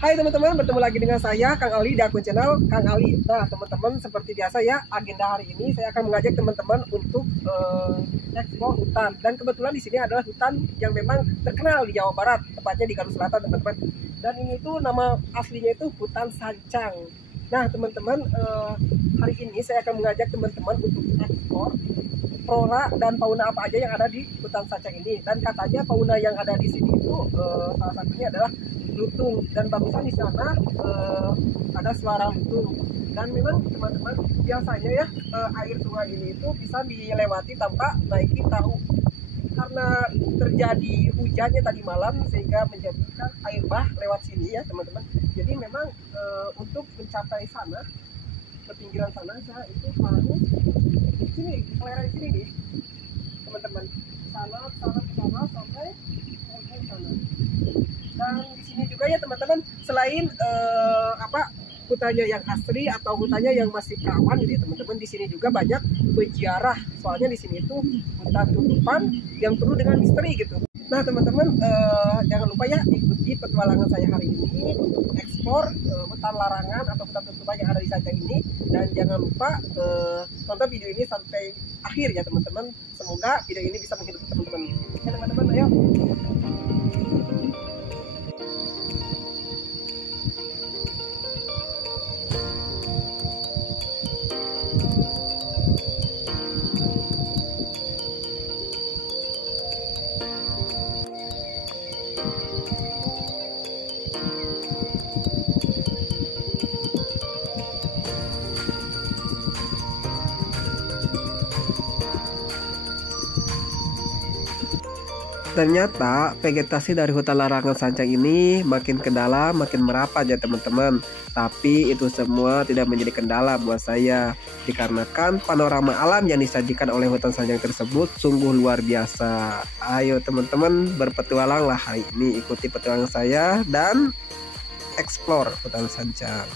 Hai teman-teman, bertemu lagi dengan saya Kang Ali di akun channel Kang Ali. Nah teman-teman, seperti biasa ya, agenda hari ini saya akan mengajak teman-teman untuk eksplor hutan. Dan kebetulan di sini adalah hutan yang memang terkenal di Jawa Barat, tepatnya di Garut Selatan teman-teman. Dan ini tuh nama aslinya itu hutan sancang. Nah teman-teman, hari ini saya akan mengajak teman-teman untuk eksplor flora dan fauna apa aja yang ada di hutan sancang ini. Dan katanya fauna yang ada di sini itu salah satunya adalah lutung, dan bagusan di sana ada suara lutung. Dan memang teman-teman, biasanya ya air sungai ini itu bisa dilewati tanpa naiki perahu, karena terjadi hujannya tadi malam sehingga menjadikan air bah lewat sini ya teman-teman. Jadi memang untuk mencapai sana, ke pinggiran sana, saya itu harus sini, kelihatan di sini nih teman-teman, sana sampai ke ujung sana. Dan di sini juga ya teman-teman, selain hutannya yang asli atau hutannya yang masih perawan gitu ya teman-teman, di sini juga banyak peziarah. Soalnya di sini itu hutan tutupan yang penuh dengan misteri gitu. Nah teman-teman, jangan lupa ya ikuti petualangan saya hari ini untuk ekspor hutan larangan atau hutan tutupan yang ada di Sancang ini. Dan jangan lupa tonton video ini sampai akhir ya teman-teman. Semoga video ini bisa menghidupi teman-teman. Oke teman-teman, ayo. Ternyata vegetasi dari hutan larangan Sancang ini makin ke dalam, makin merapat ya teman-teman. Tapi itu semua tidak menjadi kendala buat saya, dikarenakan panorama alam yang disajikan oleh hutan Sancang tersebut sungguh luar biasa. Ayo teman-teman, berpetualanglah hari ini, ikuti petualangan saya dan eksplor hutan Sancang.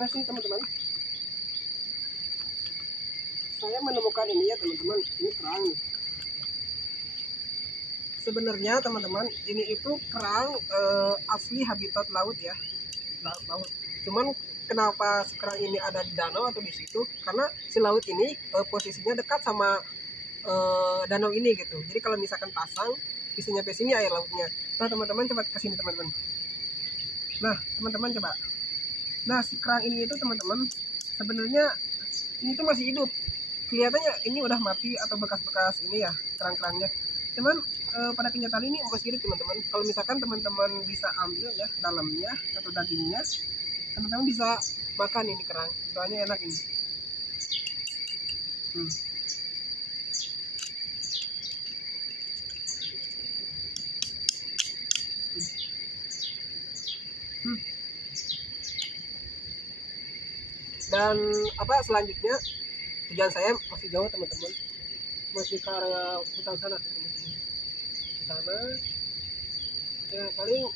Nah sini teman-teman, saya menemukan ini ya teman-teman, ini kerang. Sebenarnya teman-teman, ini itu kerang asli habitat laut ya, laut. Cuman kenapa kerang ini ada di danau atau di situ? Karena si laut ini posisinya dekat sama danau ini gitu. Jadi kalau misalkan pasang, bisa nyampe sini air lautnya. Nah teman-teman, coba ke sini teman-teman. Nah teman-teman coba. Nah si kerang ini itu teman-teman, sebenarnya ini tuh masih hidup. Kelihatannya ini udah mati atau bekas-bekas ini ya kerang-kerangnya. Cuman pada kenyataan ini masih hidup teman-teman. Kalau misalkan teman-teman bisa ambil ya dalamnya atau dagingnya, teman-teman bisa makan ini kerang. Soalnya enak ini. Dan selanjutnya tujuan saya masih jauh teman-teman, masih ke area hutan sana teman-teman. Di sana ya paling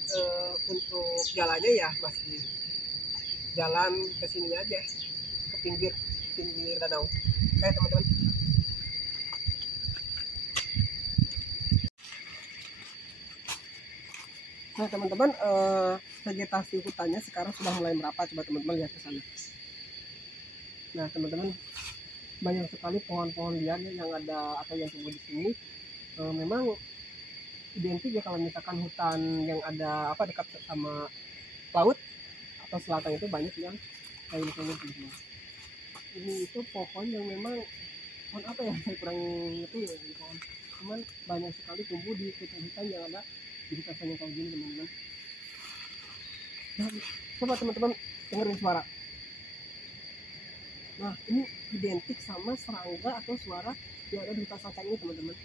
untuk jalannya ya masih jalan ke sini aja, ke pinggir danau. Oke teman-teman. Nah teman-teman, vegetasi hutannya sekarang sudah mulai merapat. Coba teman-teman lihat ke sana. Nah teman-teman, banyak sekali pohon-pohon liar yang ada atau yang tumbuh di sini. Memang identik ya kalau misalkan hutan yang ada dekat sama laut atau selatan itu banyak yang kayak misalnya begini. Ini itu pohon yang memang pohon apa ya, saya kurang ngerti ya ini pohon. Cuman banyak sekali tumbuh di hutan-hutan yang ada di hutan yang kayak gini teman-teman. Nah, coba teman-teman dengerin suara. Nah, ini identik sama serangga atau suara yang ada di hutan sancang ini, teman-teman.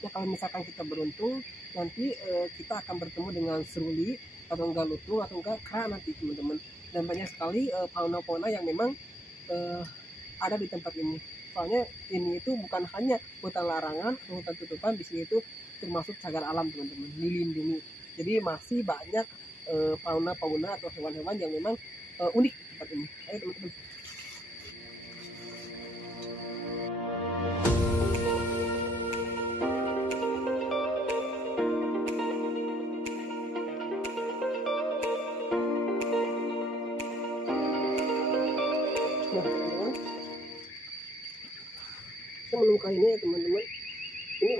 Ya, kalau misalkan kita beruntung, nanti kita akan bertemu dengan seruli atau enggak lutung atau enggak kera nanti, teman-teman. Dan banyak sekali fauna-fauna yang memang ada di tempat ini. Soalnya ini itu bukan hanya hutan larangan atau hutan tutupan, di sini itu termasuk cagar alam, teman-teman, dilindungi. Jadi masih banyak fauna-fauna atau hewan-hewan yang memang unik di tempat ini. Ayo, teman-teman. Nah, teman-teman, saya menemukan ini ya, teman-teman. Ini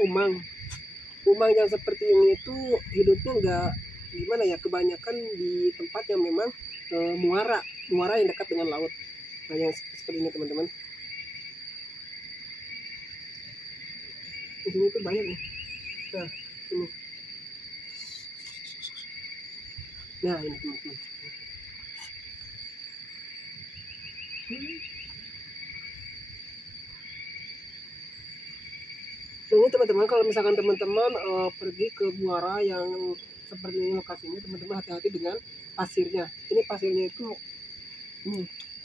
umang yang seperti ini itu hidupnya enggak gimana ya, kebanyakan di tempat yang memang muara yang dekat dengan laut. Nah, yang seperti ini, teman-teman. Di sini tuh banyak nih. Nah, ini. Nah, ini, teman-teman. Nah, ini teman-teman, kalau misalkan teman-teman pergi ke muara yang seperti ini lokasinya, teman-teman hati-hati dengan pasirnya. Ini pasirnya itu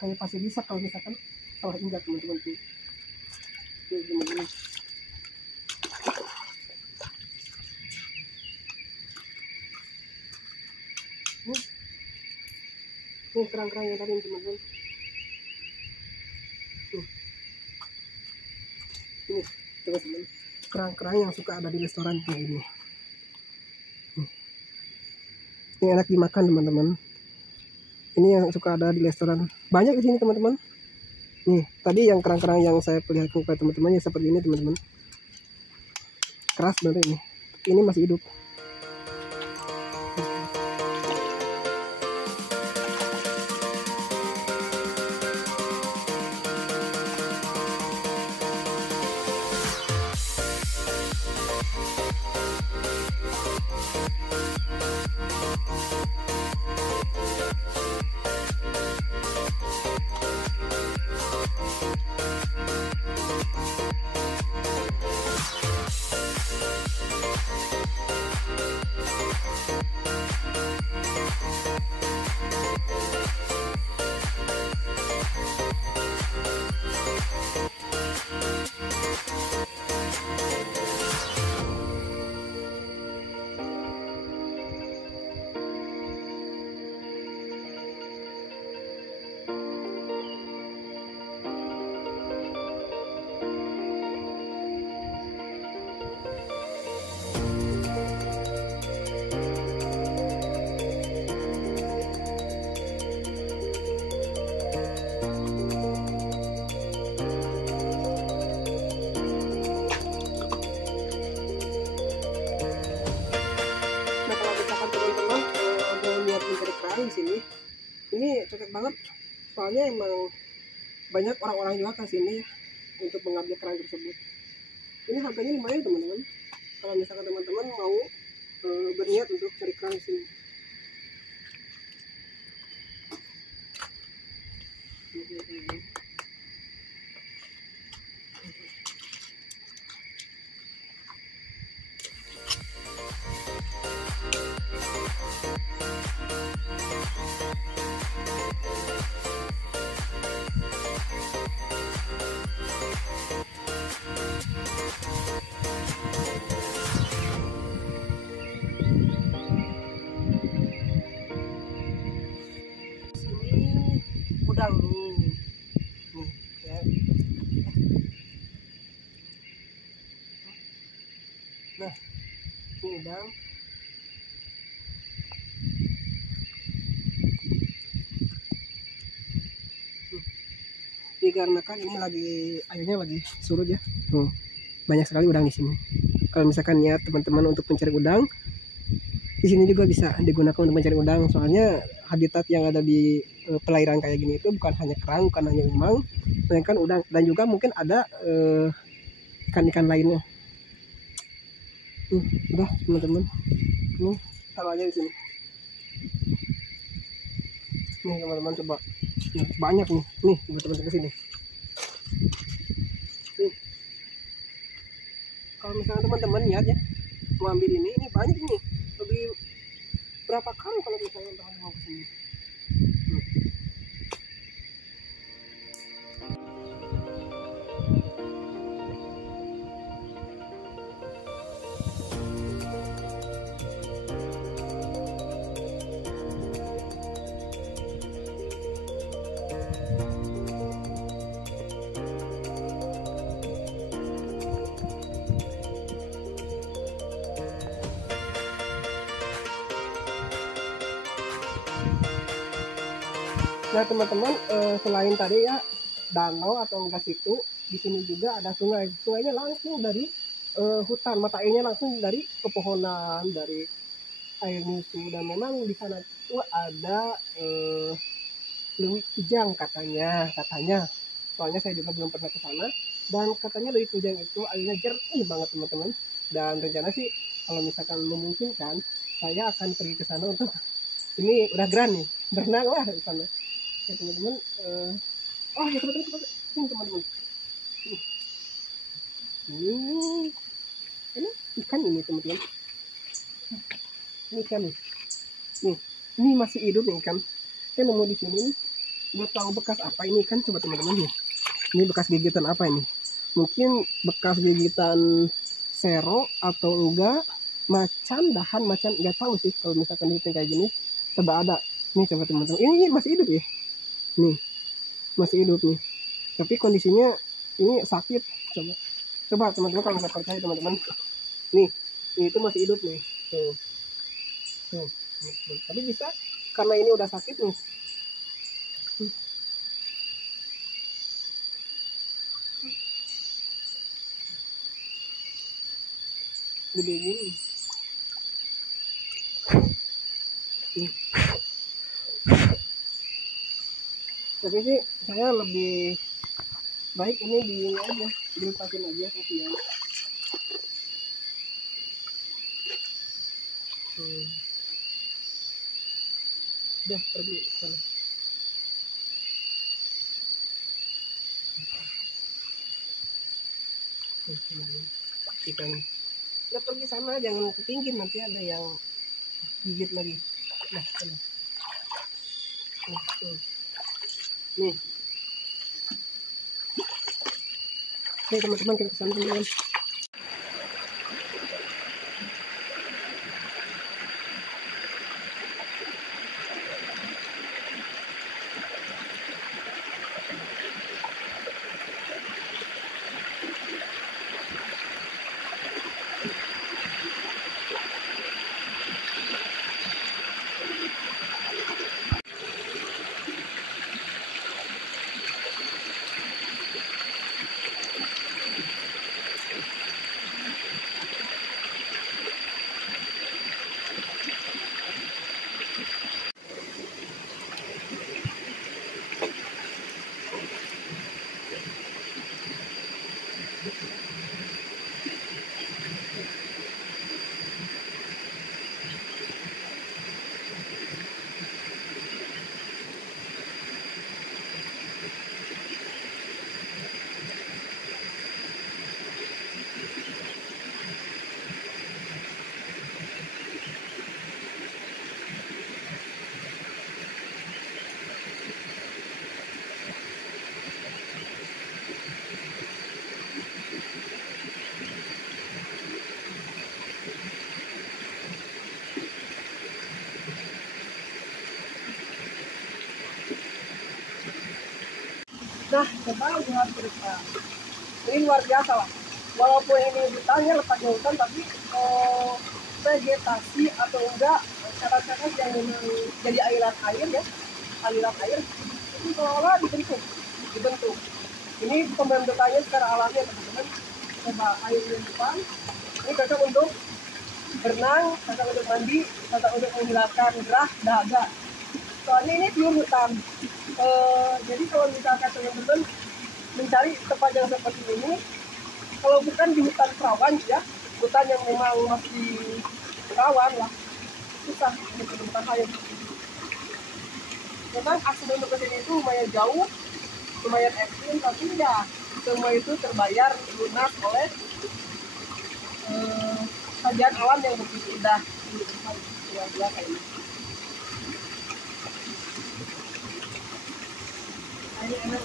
kayak pasir bisa kalau misalkan salah injak, teman-teman. Tuh, teman-teman. Ini kerang-kerang yang tadi, teman-teman. Ini teman-teman, kerang-kerang yang suka ada di restoran kayak ini. Ini enak dimakan, teman-teman. Ini yang suka ada di restoran. Banyak di sini, teman-teman. Nih, tadi yang kerang-kerang yang saya perlihatkan ke teman-teman ya seperti ini, teman-teman. Keras banget ini. Ini masih hidup. Di sini ini cocok banget, soalnya emang banyak orang-orang juga ke sini untuk mengambil kerang tersebut. Ini harganya lumayan, teman-teman, kalau misalkan teman-teman mau berniat untuk cari kerang di sini. Udang nih ya. Nah, ini udang. Dikarenakan ini lagi airnya lagi surut ya. Banyak sekali udang di sini. Kalau misalkan niat teman-teman untuk mencari udang, di sini juga bisa digunakan untuk mencari udang. Soalnya habitat yang ada di perairan kayak gini itu bukan hanya kerang, bukan hanya umang, melainkan udang, dan juga mungkin ada ikan-ikan lainnya. Udah, teman-teman, ini taruh aja di sini. Nih, teman-teman, coba Nah, banyak nih teman-teman ke sini. Nih. Kalau misalnya teman-teman lihat ya, mau ambil ini banyak nih. Lebih berapa kali kalau misalnya teman-teman mau ke sini. Nah teman-teman, selain tadi ya danau atau enggak situ, di sini juga ada sungai. Sungainya langsung dari hutan, mata airnya langsung dari pepohonan, dari air nyusu. Dan memang di sana itu ada leuwih kujang katanya. Soalnya saya juga belum pernah ke sana. Dan katanya leuwih kujang itu airnya jernih banget teman-teman. Dan rencana sih kalau misalkan memungkinkan, saya akan pergi ke sana untuk ini udah grand nih, berenang lah di sana. Ya teman-teman, oh ya teman-teman, ini teman-teman, ini ikan ini teman-teman, ini ikan nih, ini masih hidup nih ikan. Saya nemu di sini, nggak tahu bekas apa ini ikan. Coba teman-teman nih, ini bekas gigitan apa ini? Mungkin bekas gigitan sero atau enggak macan, dahan macan, nggak tahu sih. Kalau misalkan di kayak gini, coba ada. Nih coba teman-teman, ini masih hidup ya. Nih masih hidup nih, tapi kondisinya ini sakit. Coba teman-teman kalau nggak percaya teman-teman, nih itu masih hidup nih, tuh. Tapi bisa karena ini udah sakit nih. Gede gini. Tapi sih saya lebih baik ini di ini aja, dilepasin aja kasihan. Udah pergi sana. Ikan udah pergi sana, jangan ke pinggir, nanti ada yang gigit lagi. Nah sana. Nih teman-teman, kita kesana teman-teman. Nah, coba lihat cerita. Ini luar biasa lah. Walaupun ini hutannya letaknya hutan, tapi vegetasi atau enggak cadas-cadas yang memang jadi aliran air ya, aliran air itu seolah dibentuk. Ini pembentukannya secara alami ya teman-teman. Coba air di depan. Ini cocok untuk berenang, cocok untuk mandi, cocok untuk menghilangkan gerah, dahaga. Soalnya ini pure hutan. Jadi kalau misalkan teman-teman mencari tempat yang seperti ini, kalau bukan di hutan rawan ya, hutan yang memang masih rawan lah, susah untuk menemukan air. Memang akses untuk ke sini itu lumayan jauh, lumayan ekstrim, tapi ya semua itu terbayar lunas oleh sajian alam yang begitu indah di tempat luar biasa ini. Ini enak.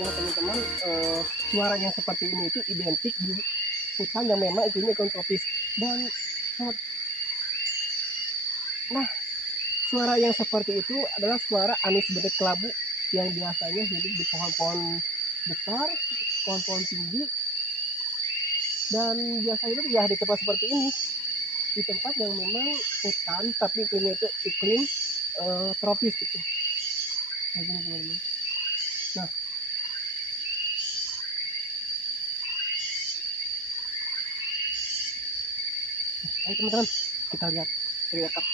Nah teman-teman, suara yang seperti ini itu identik di hutan yang memang iklimnya tropis. Dan nah, suara yang seperti itu adalah suara anis bedet kelabu yang biasanya hidup di pohon-pohon besar, pohon-pohon tinggi, dan biasa hidup ya di tempat seperti ini, di tempat yang memang hutan tapi iklimnya itu iklim tropis gitu. Kayak gini teman-teman. Nah, ayo teman-teman, kita lihat rekap.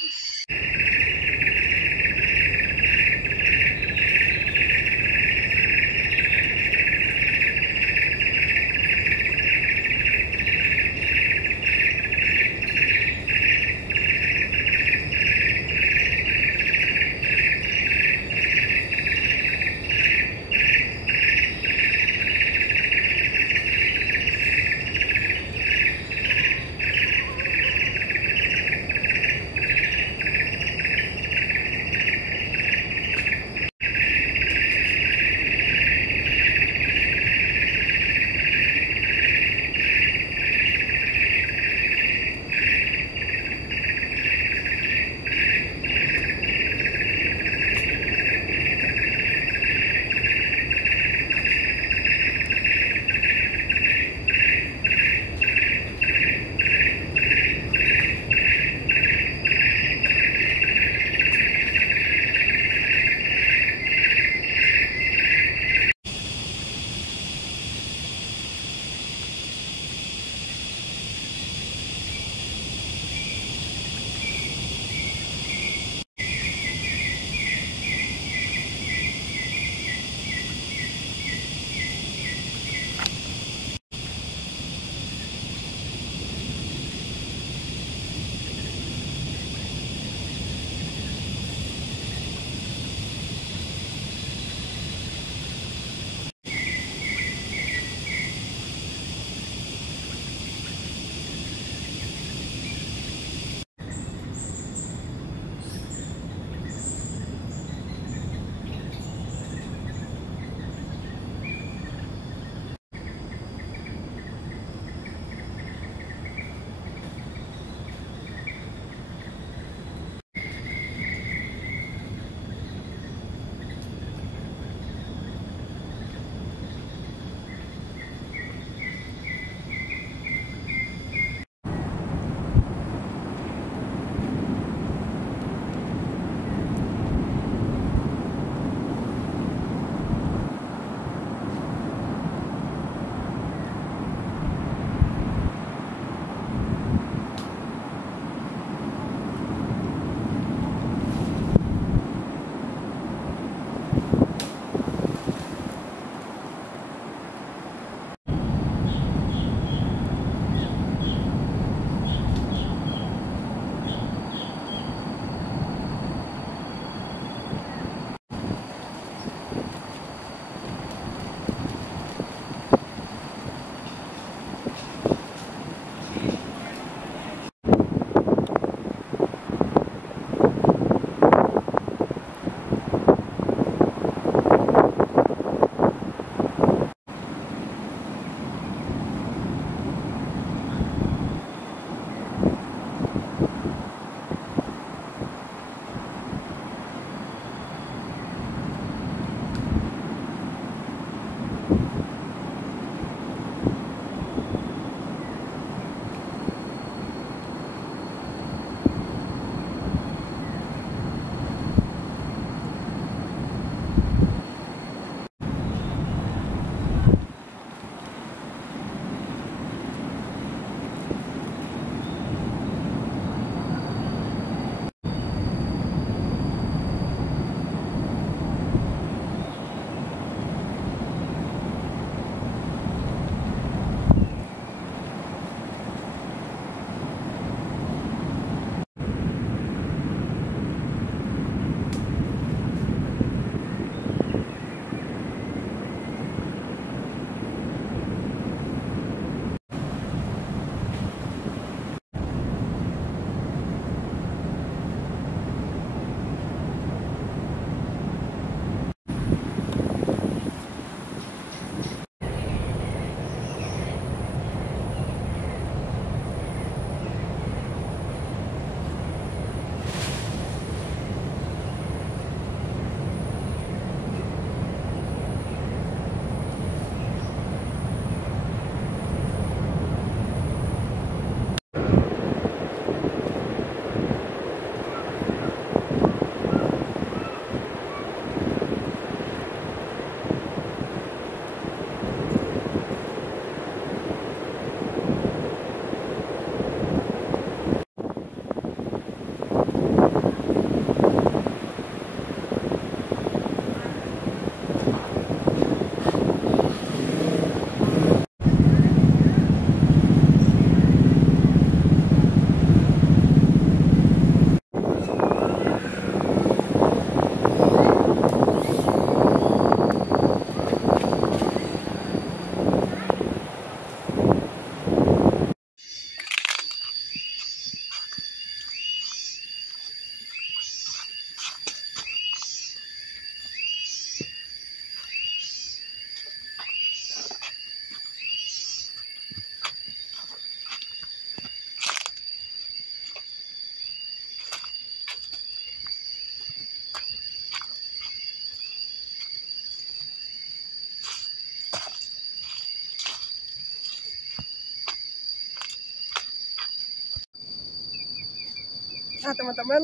Nah teman-teman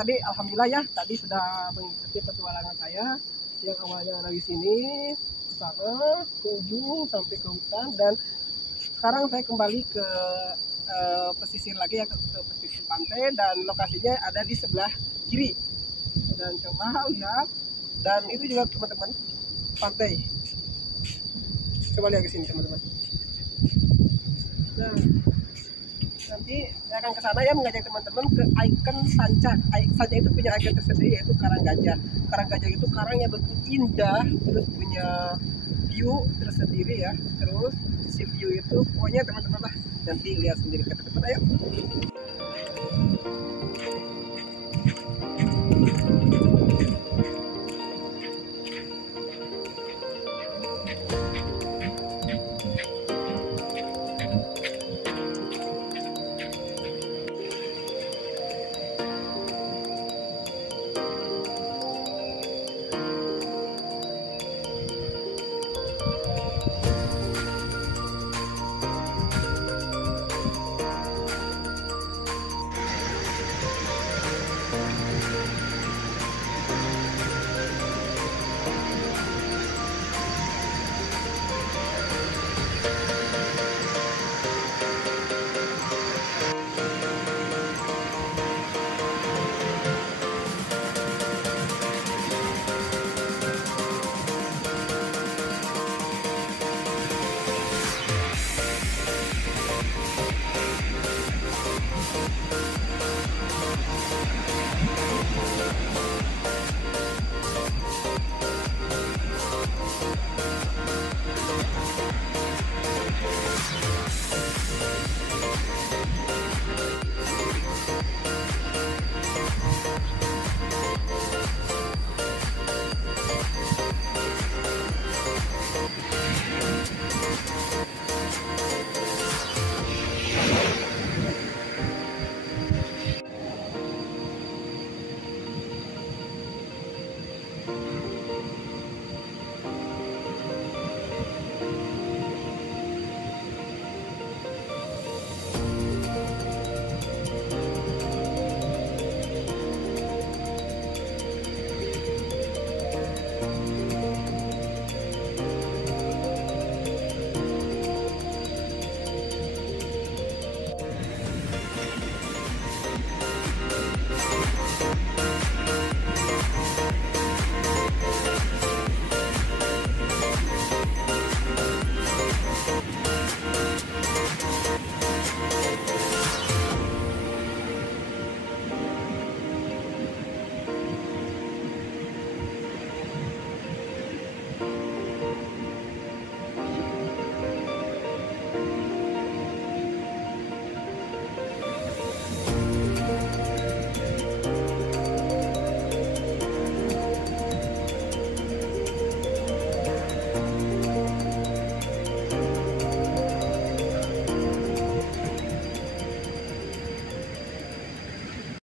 tadi alhamdulillah ya, tadi sudah mengikuti petualangan saya yang awalnya dari sini ke sana ke ujung sampai ke hutan, dan sekarang saya kembali ke pesisir lagi ya, ke pesisir pantai, dan lokasinya ada di sebelah kiri. Dan coba lihat, dan itu juga teman-teman pantai. Coba lihat ke sini teman-teman. Nah, nanti saya akan ke sana ya, mengajak teman-teman ke ikon Sancak. Sancak itu punya ikon tersendiri, yaitu Karang Gajah. Karang Gajah itu karang yang begitu indah, terus punya view tersendiri ya. Terus si view itu pokoknya teman-teman lah, nanti lihat sendiri ke teman-teman. Ayo.